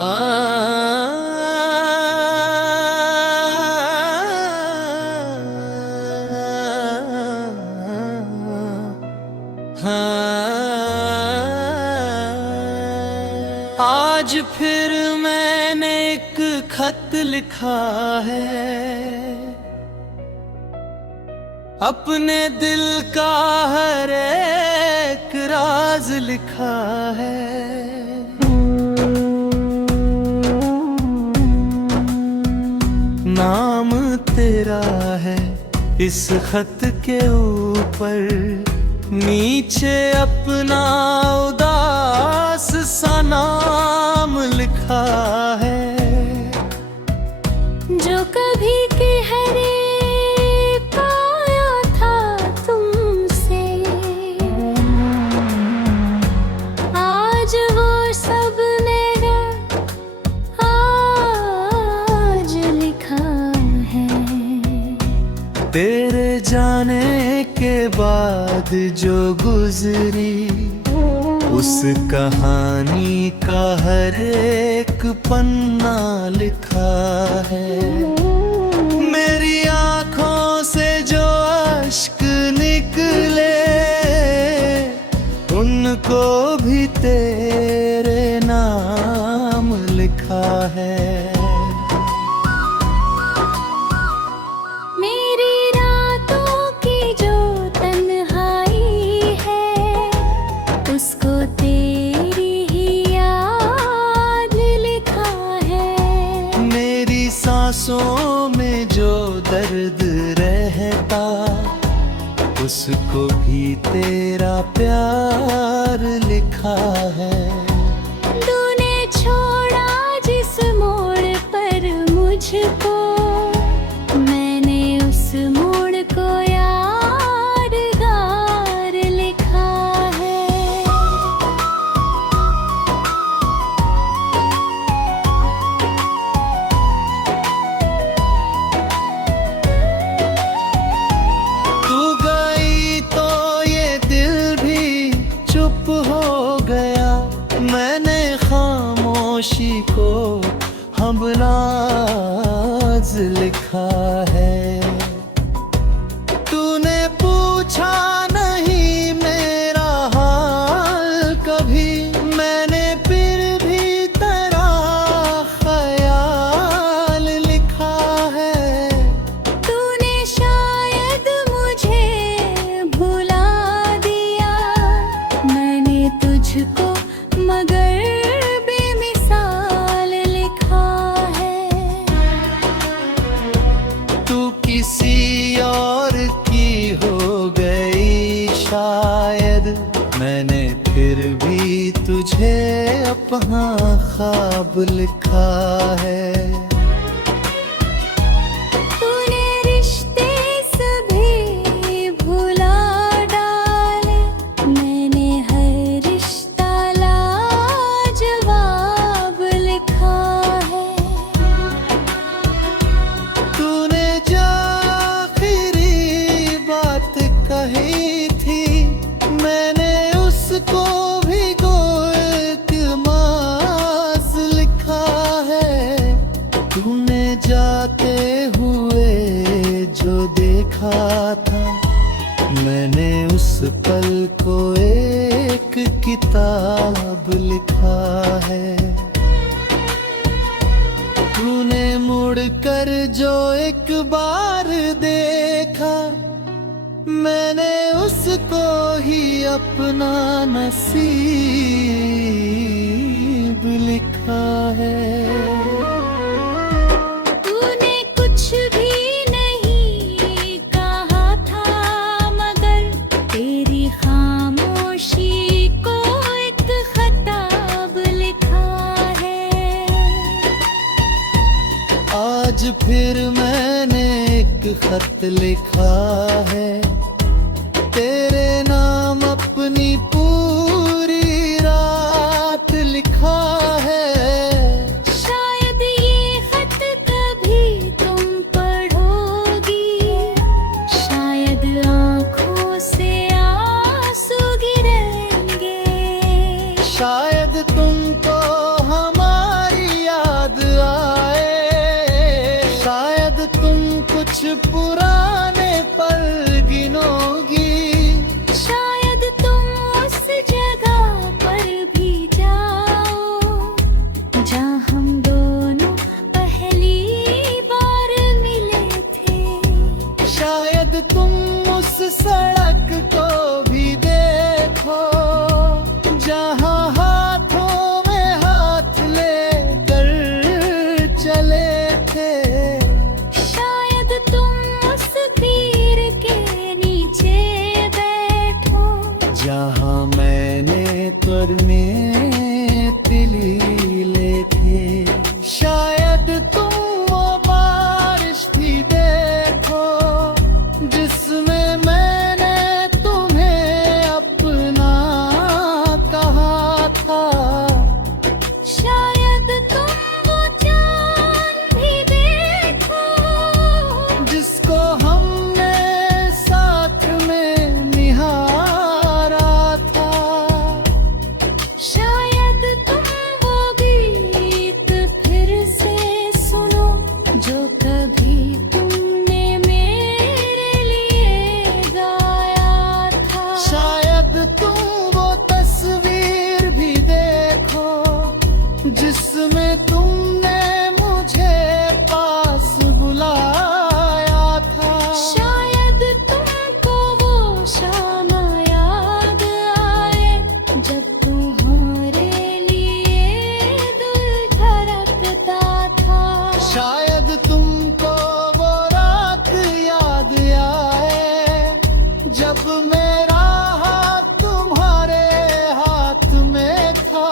आज फिर मैंने एक खत लिखा है, अपने दिल का हर एक राज लिखा है। नाम तेरा है इस खत के ऊपर, नीचे अपना उदास सा नाम लिखा है। जो कभी गहरे पाया था तुमसे, आज वो सब ने आज लिखा है। तेरे जाने के बाद जो गुजरी, उस कहानी का हर एक पन्ना लिखा है। मेरी आँखों से जो अश्क निकले, उनको भी तेरे नाम लिखा है। सांसों में जो दर्द रहता, उसको भी तेरा प्यार लिखा है। तूने छोड़ा जिस मोड़ पर मुझको, मैंने उस मोड़ को यादगार लिखा है। मैंने खामोशी को हमराज लिखा है। तूने पूछा नहीं मेरा हाल कभी, मैंने फिर भी तेरा ख्याल लिखा है। तूने शायद मुझे भुला दिया, मैंने तुझको मगर बेमिसाल लिखा है। तू किसी और की हो गई शायद, मैंने फिर भी तुझे अपना ख्वाब लिखा है। तूने रिश्ते सभी भुला डाले, मैंने हर रिश्ता लाजवाब लिखा है। तूने जो आखिरी बात कही थी, मैंने उसको भी इल्तिमास लिखा है। तूने जाते हुए जो देखा था, मैंने उस पल को एक किताब लिखा है। तूने मुड़कर जो एक बार देखा, मैंने उसको ही अपना नसीब लिखा है। तूने कुछ भी नहीं कहा था, मगर तेरी खामोशी को एक खताब लिखा है। आज फिर मैंने एक खत लिखा है, तेरे नाम अपनी पूरी रात लिखा है। शायद ये खत कभी तुम पढ़ोगी, शायद आँखों से आंसू गिरेंगे। शायद तुमको हमारी जिसमें तुमने मुझे पास बुलाया था। शायद तुमको वो शाम याद आए जब तुम्हारे लिए दिल धड़कता था। शायद तुमको वो रात याद आए जब मेरा हाथ तुम्हारे हाथ में था।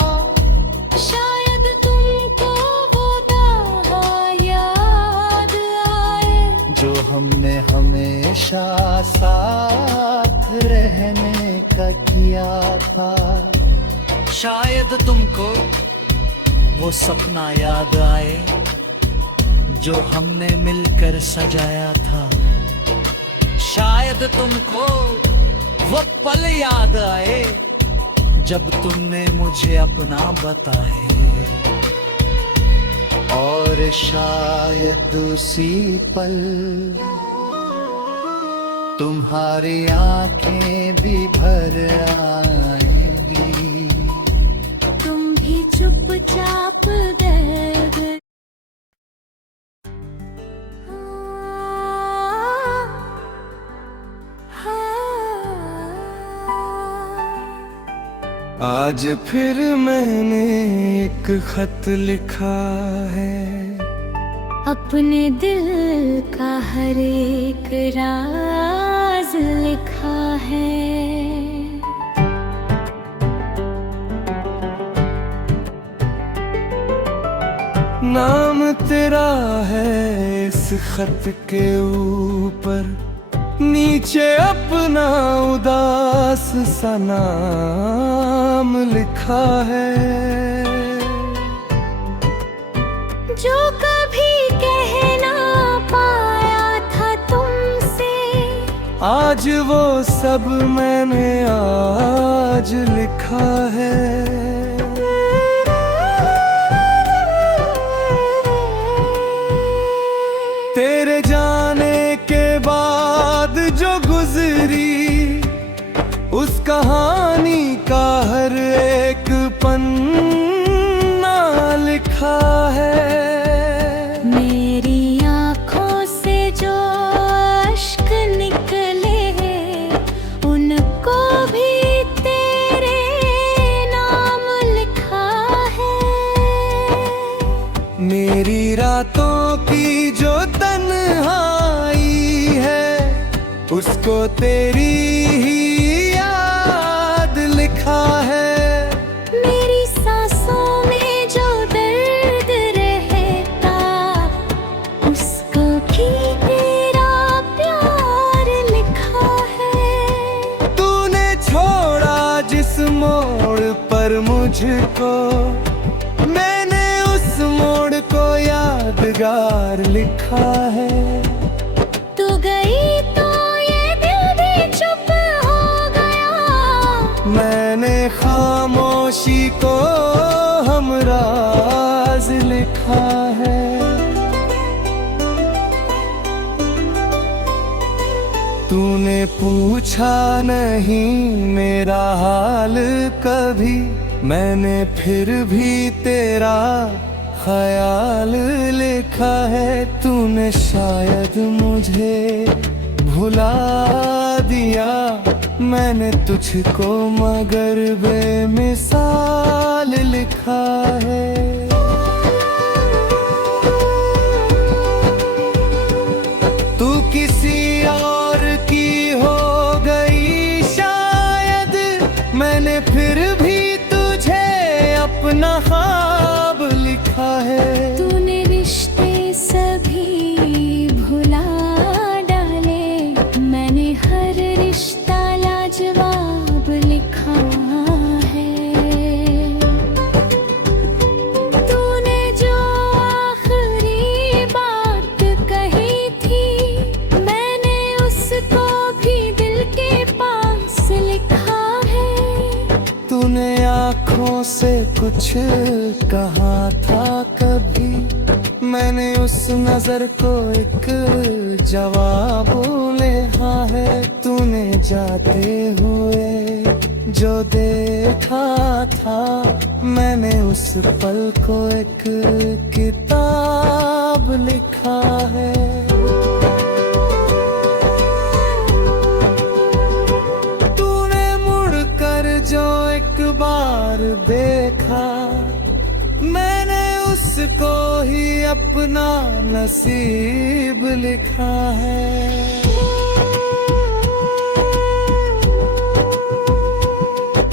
शायद तुमको वो दावा याद आए जो हमने हमेशा साथ रहने का किया था। शायद तुमको वो सपना याद आए जो हमने मिलकर सजाया था। शायद तुमको वो पल याद आए जब तुमने मुझे अपना बताए। और शायद उसी पल तुम्हारी आंखें भी भर आएंगी। तुम भी चुपचाप दर्द आज फिर मैंने एक खत लिखा है, अपने दिल का हर एक राज लिखा है। नाम तेरा है इस खत के ऊपर, नीचे अपना उदास सा नाम लिखा है। जो कभी कह ना पाया था तुमसे, आज वो सब मैंने आज लिखा है। तेरे जाने के बाद जो गुजरी उस कहानी का हर एक पन्ना लिखा है। मेरी आँखों से जो अश्क निकले उनको भी तेरे नाम लिखा है। मेरी रातों की जो तन्हाई है उसको तेरी ही याद लिखा है। मेरी सांसों में जो दर्द रहता उसको भी तेरा प्यार लिखा है। तूने छोड़ा जिस मोड़ पर मुझको, मैंने उस मोड़ को यादगार लिखा है। तू गई तो ये दिल भी चुप हो गया, मैंने खामोशी को हमराज लिखा है। तूने पूछा नहीं मेरा हाल कभी, मैंने फिर भी तेरा ख्याल लिखा है। तूने शायद मुझे भुला दिया, मैंने तुझको मगर बेमिसाल लिखा है। तू किसी और की हो गई शायद, मैंने फिर भी तुझे अपना ख्वाब लिखा है। तूने रिश्ते सभी भुला डाले, मैंने हर रिश्ता लाजवाब लिखा है। तूने जो आखिरी बात कही थी, मैंने उसको भी दिल के पास लिखा है। तूने आँखों से कुछ कहा था कभी, मैंने उस नजर को एक जवाब लिखा है। तूने जाते हुए जो देखा था मैंने उस पल को एक किताब लिखा है। तूने मुड़कर जो एक बार देखा मैंने उसको ही अपना नसीब लिखा है।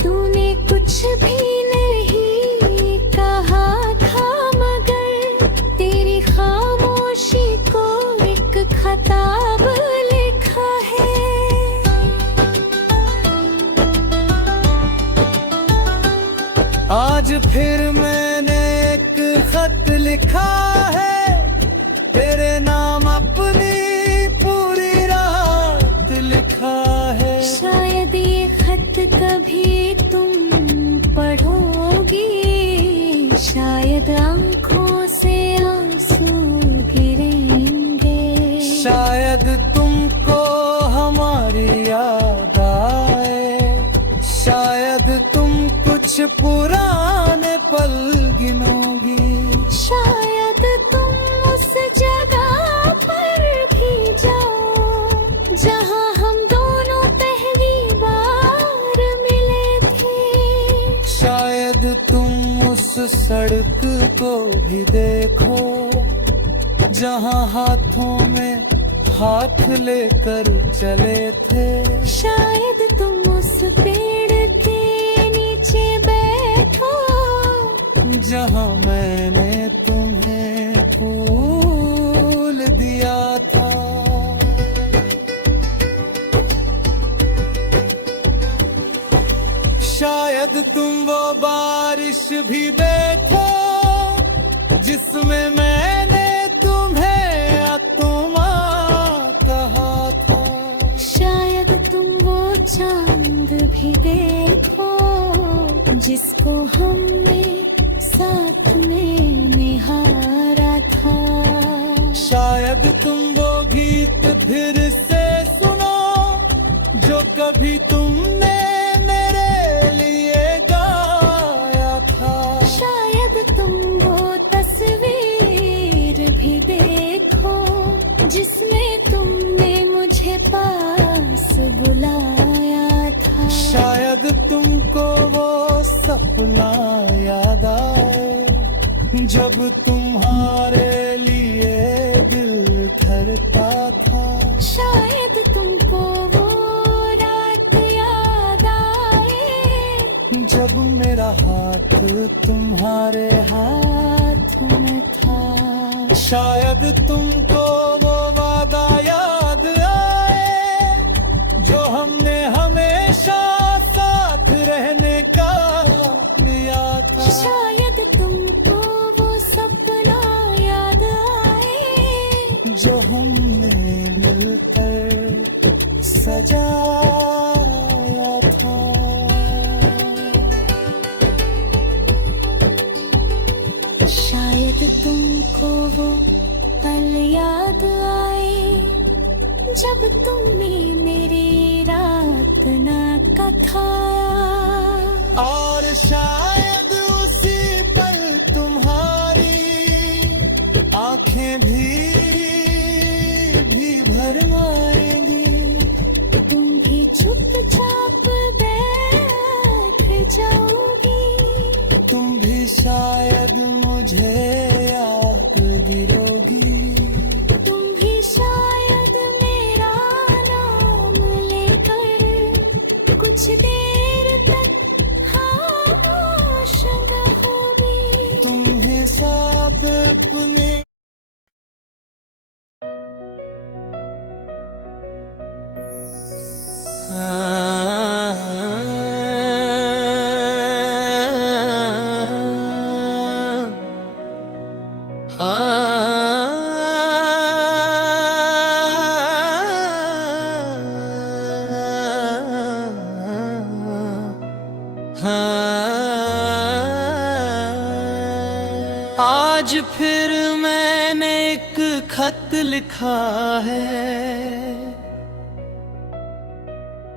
तूने कुछ भी नहीं कहा था मगर तेरी खामोशी को एक खताब लिखा है। आज फिर मैंने एक खत लिखा है तेरे नाम अपनी पूरी रात लिखा है। शायद ये खत कभी तुम पढ़ोगी, शायद आंखों से आंसू गिरेंगे। शायद तुमको हमारी याद आए, शायद तुम कुछ पुराने पल गिनोगी। शायद तुम उस जगह पर भी जाओ जहां हम दोनों पहली बार मिले थे। शायद तुम उस सड़क को भी देखो जहां हाथों में हाथ लेकर चले थे। शायद तुम उस पेड़ के नीचे बैठो जहां मैंने तुम्हें फूल दिया था। शायद तुम वो बारिश भी देखो जिसमें मैंने तुम्हें आत्मा कहा था। शायद तुम वो चांद भी देखो जिसको हमने साथ में निहारा था। शायद तुम वो गीत फिर से सुनो जो कभी तुमने मेरे लिए गाया था। शायद तुम वो तस्वीर भी देखो जिसमें तुमने मुझे पास बुलाया था। शायद तुमको वो सपना याद आए जब तुम्हारे लिए दिल धड़का था। शायद तुमको वो रात याद आए जब मेरा हाथ तुम्हारे हाथ में था। शायद तुमको वो वादा याद आए जो हमने हमेशा साथ रहने का किया था। शायद तुमको वो सपना याद आए जो हमने मिलकर सजाया था। शायद तुमको वो पल याद आए जब तुमने मेरी रात ना कथा। और शायद उसी पल तुम्हारी आंखें भी भर आएंगी। तुम भी चुपचाप बैठ जाओगी। तुम भी शायद मुझे याद गिरोगी। तुम भी शायद मेरा नाम लेकर कुछ देर तक खामोश रहोगी। तुम्हें साथ अपने आज फिर मैंने एक खत लिखा है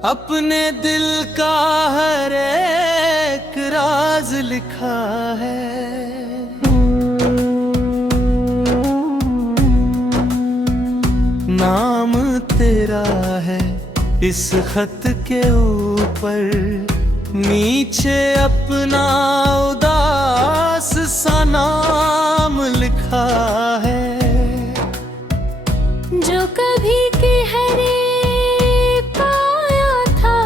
अपने दिल का हर एक राज लिखा है। नाम तेरा है इस खत के ऊपर, नीचे अपना उदास सा नाम लिखा है। जो कभी कहरे पाया था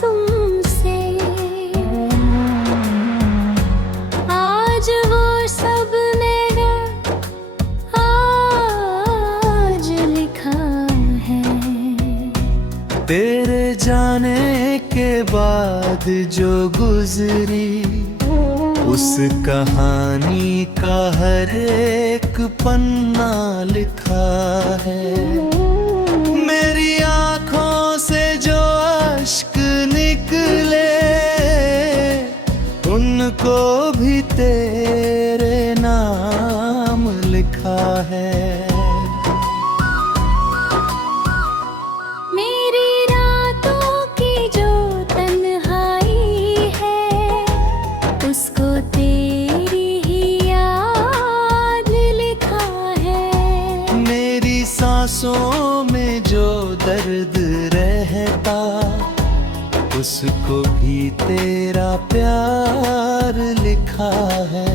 तुमसे, आज वो सब मेरा आज लिखा है। तेरे जाने के बाद जो गुजरी, उस कहानी का हर एक पन्ना लिखा है। मेरी आंखों से जो अश्क निकले, उनको भी तेरे नाम लिखा है। सांसों में जो दर्द रहता, उसको भी तेरा प्यार लिखा है।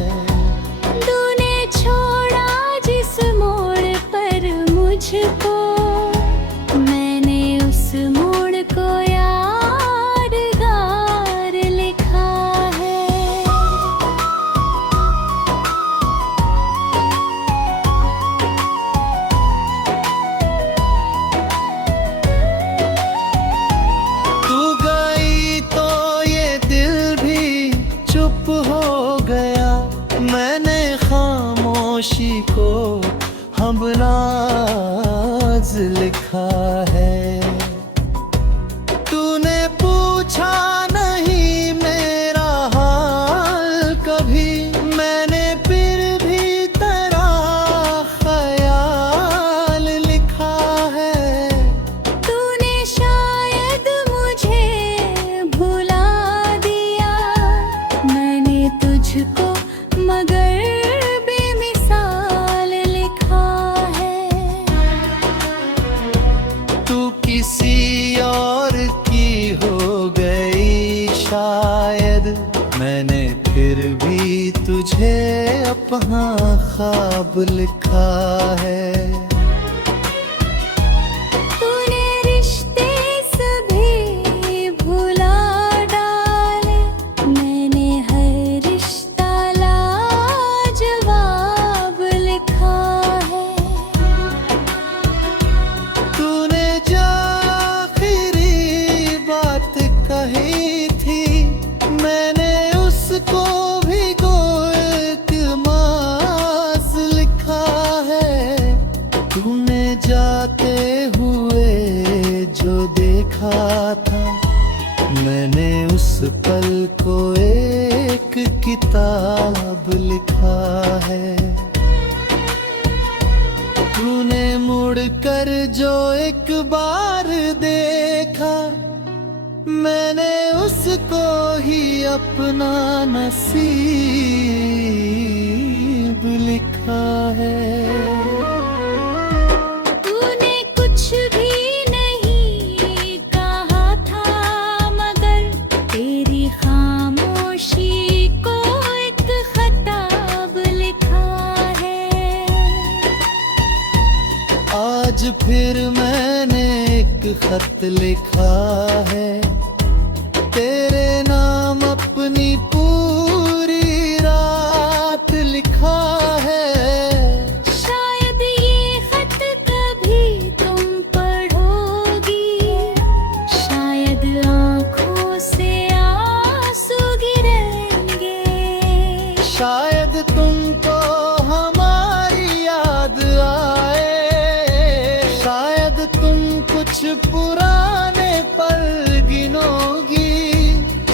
तूने छोड़ा जिस मोड़ पर मुझको, मैंने उस मोड़ को यादगार लिखा है। खामोशी को हमराज लिखा है। तूने पूछा नहीं मेरा हाल कभी, मैंने फिर भी तेरा ख्याल लिखा है। तूने शायद मुझे भुला दिया, मैंने तुझको मगर किसी और की हो गई शायद, मैंने फिर भी तुझे अपना ख्वाब लिखा है। तूने रिश्ते सभी भुला डाले, मैंने हर रिश्ता लाजवाब लिखा है। तूने कही थी, मैंने उसको भी इल्तिमास लिखा है। तूने जाते हुए जो देखा था, मैंने उस पल को एक किताब लिखा है। तूने मुड़कर जो एक बार देखा, मैंने उसको ही अपना नसीब लिखा है। तूने कुछ भी नहीं कहा था, मगर तेरी खामोशी को एक खताब लिखा है। आज फिर मैंने एक खत लिखा है, तेरे नाम अपनी पूरी रात लिखा है। शायद ये खत कभी तुम पढ़ोगी, शायद आँखों से आंसू गिरेंगे। शायद तुमको हमारी याद आए, शायद तुम कुछ पुराने पल गिनोगी।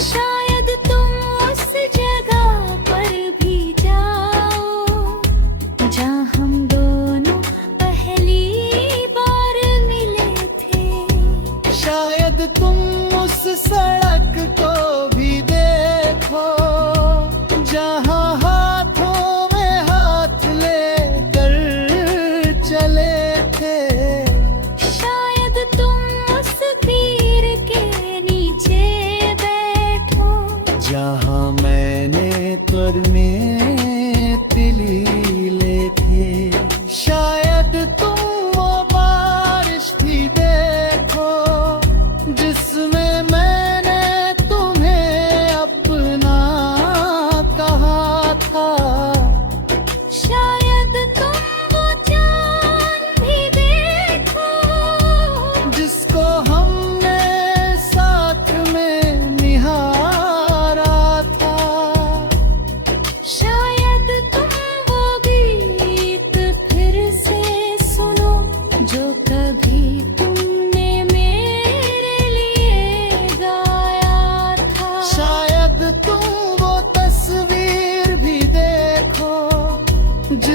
शायद तुम उस जगह पर भी जाओ, जहाँ हम दोनों पहली बार मिले थे। शायद तुम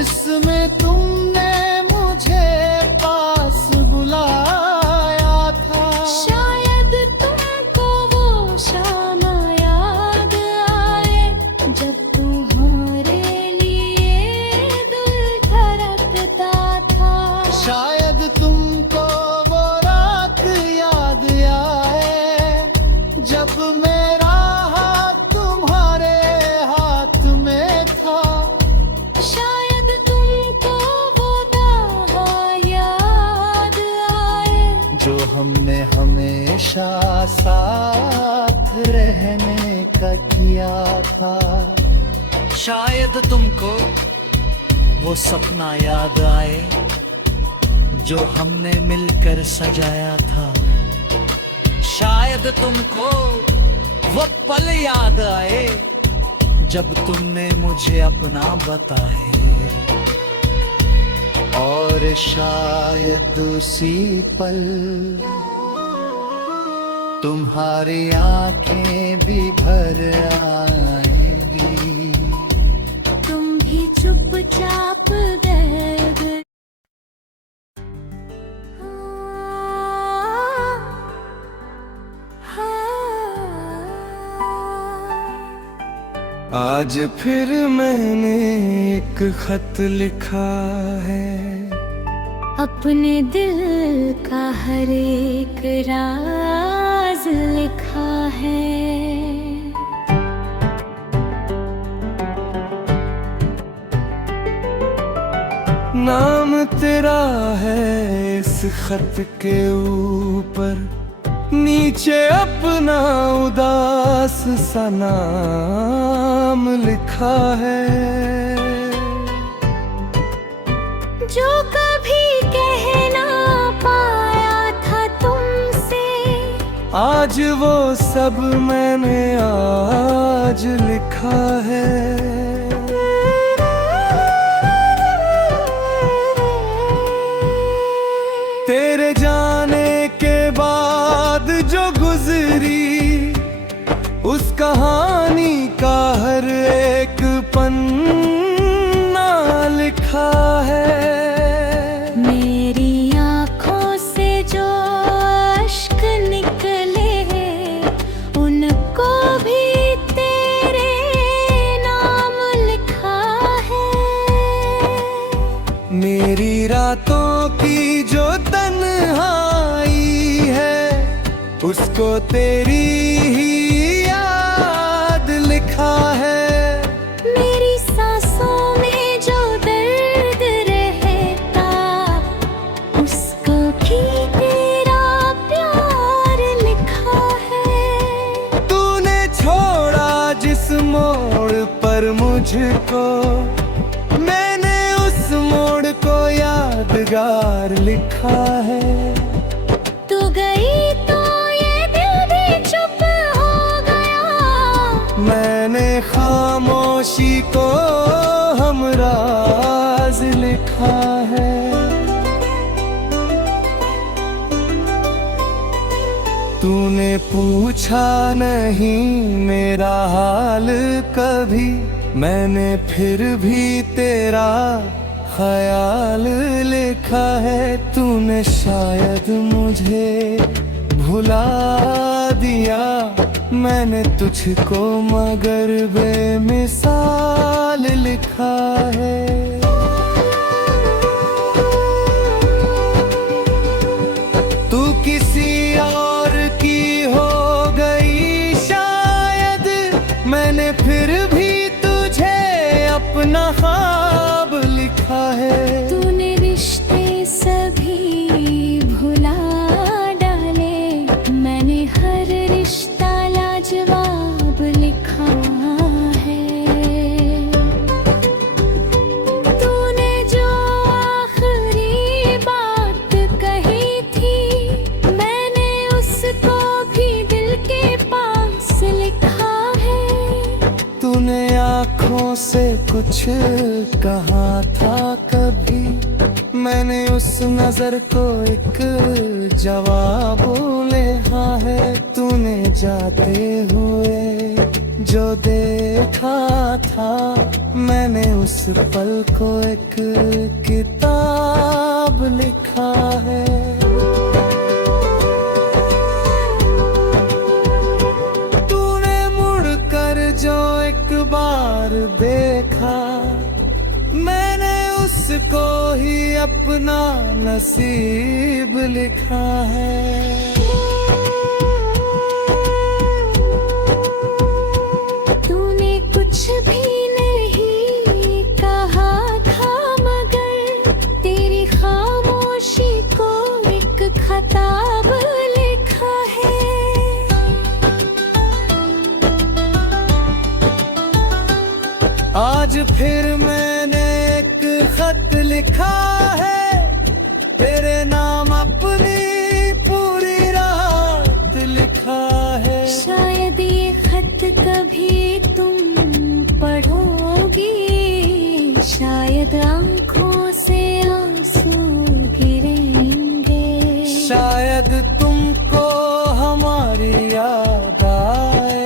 जिसमें तुमने मुझे पास बुलाया था। शायद तुमको वो शाम याद आए जब तुम्हारे लिए दिल धड़कता था। शायद तुमको वो रात याद आए जब मेरा हाथ तुम्हारे हाथ में था। शायद तुमको वो दावा याद आए जो हमने हमेशा साथ रहने का किया था। शायद तुमको वो सपना याद आए जो हमने मिलकर सजाया था। शायद तुमको वो पल याद आए जब तुमने मुझे अपना बताए। और शायद उसी पल तुम्हारी आंखें भी भर आएंगी। तुम भी चुपचाप गए। आज फिर मैंने एक खत लिखा है, अपने दिल का हर एक राज लिखा है। नाम तेरा है इस खत के ऊपर, नीचे अपना उदास सा नाम लिखा है। जो कभी कह ना पाया था तुमसे, आज वो सब मैंने आज लिखा है। तेरे जाने के बाद जो गुजरी उस कहानी का हर एक पन्ना लिखा है। मेरी आँखों से जो अश्क निकले उनको भी तेरे नाम लिखा है। मेरी रातों की जो तन्हाई है उसको तेरी ही याद लिखा है। मेरी सांसों में जो दर्द रहता उसको भी तेरा प्यार लिखा है। तूने छोड़ा जिस मोड़ पर मुझको, मैंने उस मोड़ को यादगार लिखा है। तू गई तो ये दिल भी चुप हो गया, मैंने खामोशी को हमराज लिखा है। तूने पूछा नहीं मेरा हाल कभी, मैंने फिर भी तेरा ख्याल लिखा है। तूने शायद मुझे भुला दिया, मैंने तुझको मगर बेमिसाल लिखा है। तू किसी और की हो गई शायद, मैंने फिर भी तुझे अपना ख्वाब लिखा है। तूने रिश्ते सभी भुला डाले, मैंने हर रिश्ता लाजवाब लिखा है। तूने जो आखिरी बात कही थी, मैंने उसको भी दिल के पास लिखा है। तूने आँखों से कुछ कहा था कभी, मैंने उस नजर को एक जवाब लिखा है। तूने जाते हुए जो देखा था मैंने उस पल को एक किताब लिखा है। तूने मुड़ कर जो एक बार देखा, मैंने उसको ही अपना नसीब लिखा है। तूने कुछ भी नहीं कहा था, मगर तेरी खामोशी को एक खताब लिखा है। आज फिर मैंने एक खत लिखा है, तेरे नाम अपनी पूरी रात लिखा है। शायद ये खत कभी तुम पढ़ोगी, शायद आंखों से आंसू गिरेंगे। शायद तुमको हमारी याद आए,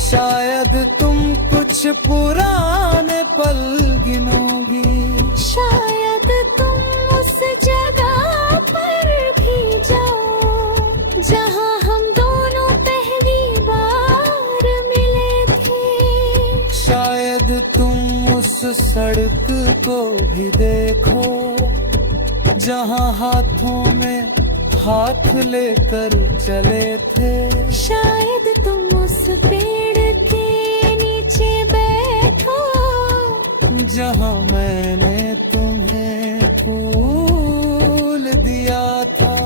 शायद तुम कुछ पुराने पल गिनोगी। शायद तुम उस जगह पर भी जाओ जहां हम दोनों पहली बार मिले थे। शायद तुम उस सड़क को भी देखो जहां हाथों में हाथ लेकर चले थे। शायद तुम उस पेड़ के नीचे बैठो जहां मैंने तुम्हें फूल दिया था।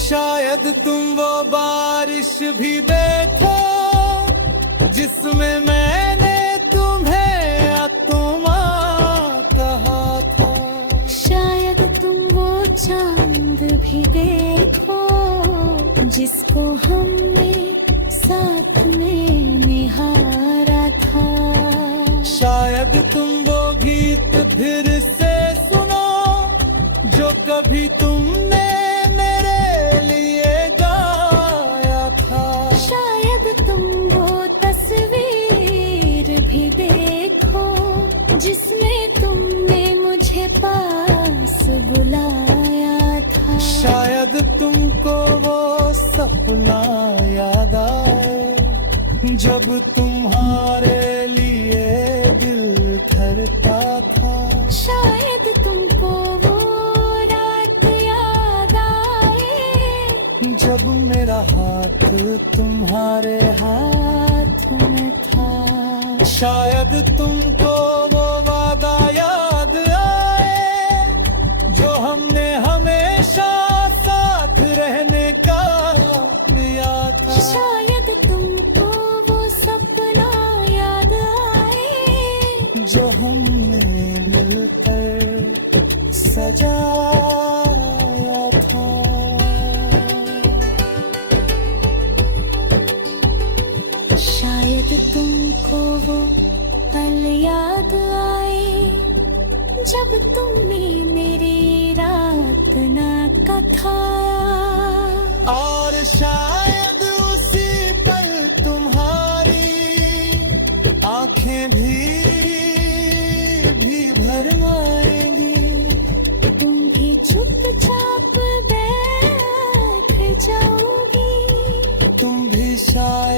शायद तुम वो बारिश भी देखो जिसमें मैंने तुम्हें तुमा कहा था। शायद तुम वो चांद भी देखो जिसको हमने साथ में निहारा था। शायद तुम वो गीत फिर से सुनो जो कभी तुमने मेरे लिए गाया था। शायद तुम वो तस्वीर भी देखो जिसमें तुमने मुझे पास बुलाया था। शायद तुमको वो सपना याद आए जब तुम्हारे लिए दिल धड़का था। शायद तुमको वो रात याद आए जब मेरा हाथ तुम्हारे हाथ में था। शायद तुमको वो वादा याद आए जो हमने हमेशा साथ रहने का लिया था। शायद तुमको वो सपना याद आए जो हमने मिलकर सजाया था। शायद तुमको वो पल याद आए जब तुमने मेरी रात ना कथा। और शायद उसी पल तुम्हारी आंखें भी भर आएंगी। तुम भी चुपचाप बैठ जाओगी। तुम भी शायद